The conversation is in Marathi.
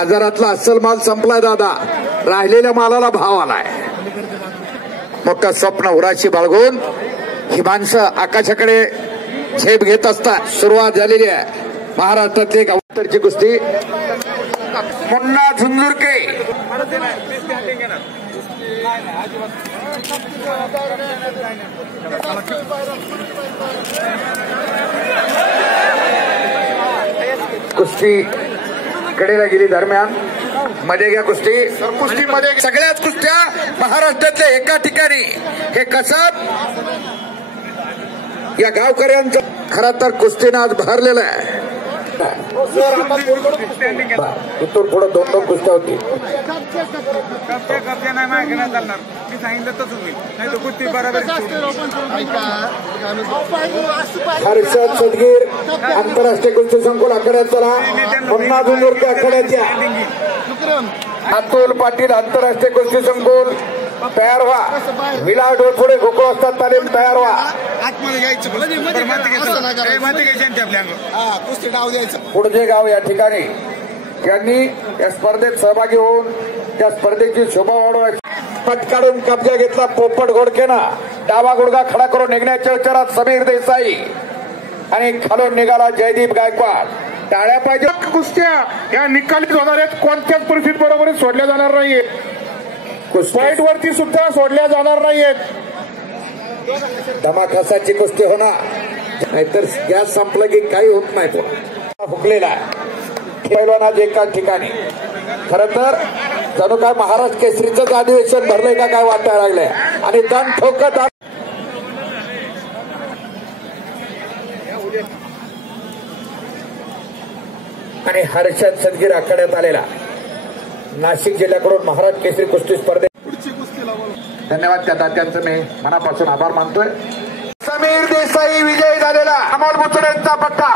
बाजारातला अस्सल माल संपलाय दादा, राहिलेल्या मालाला भाव आलाय. मोठं स्वप्न उराशी बाळगून ही माणसं आकाशाकडे झेप घेत असतात. सुरुवात झालेली आहे महाराष्ट्रातली एक अवतरची कुस्ती. मुन्ना झुंझुरके कुस्ती कडेला गेली. दरम्यान मध्ये घ्या कुस्ती. कुस्तीमध्ये सगळ्याच कुस्त्या महाराष्ट्रातल्या एका ठिकाणी. हे कसब या गावकऱ्यांचं खरं तर कुस्तीनं आज भरलेलं आहे. इथून पुढे 2-2 कुस्त्या होती. हर्षद सदगीर आंतरराष्ट्रीय कुस्ती संकुल आखाड्यात चला. मुन्ना झुंझुरके आखाड्याच्या. अतुल पाटील आंतरराष्ट्रीय कुस्ती संकुल तयार व्हा. विला डोळपुडे गोकुळ असतात तालीम तयार व्हा. पुढचे गाव या ठिकाणी यांनी या स्पर्धेत सहभागी होऊन त्या स्पर्धेची शोभा वाढवायची. पट काढून कब्जा घेतला पोपट घोडकेनं. डावा गुडगा खडा करून निघण्याच्या विचारात समीर देसाई आणि खालून निघाला जयदीप गायकवाड. टाळ्या पाहिजे. कुस्त्या या निकालीत होणार आहेत. कोणत्याच परिस्थितीत बरोबर सोडल्या जाणार नाहीये. पॉइंट वरती सुद्धा सोडल्या जाणार नाहीयेत. धमाखासाची कुस्ती होणार, नाहीतर गॅस संपलं की काही होत नाही. तो फुकलेला पैलवान एका ठिकाणी. खर तर जणू काय महाराष्ट्र केसरीचं अधिवेशन भरलंय का काय वाटायला लागलंय. आणि दम ठोकत आणि हर्षद सदगीर आखाड्यात आलेला नाशिक जिल्ह्याकडून महाराष्ट्र केसरी कुस्ती स्पर्धेत. धन्यवाद. त्या दात्यांचं मी मनापासून आभार मानतोय. समीर देसाई विजयी झालेला. अमोल बुचडेंचा पट्टा.